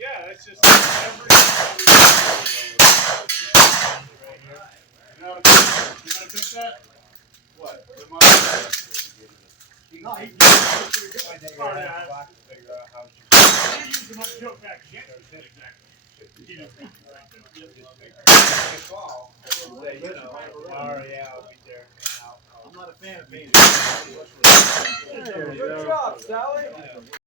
Yeah, that's just every. You know how to fix that? What? No, he start out. You use the much joke back against it, exactly. He just beat you right Yeah, I'll be there. I'm not a fan of painting. Good job, Sally.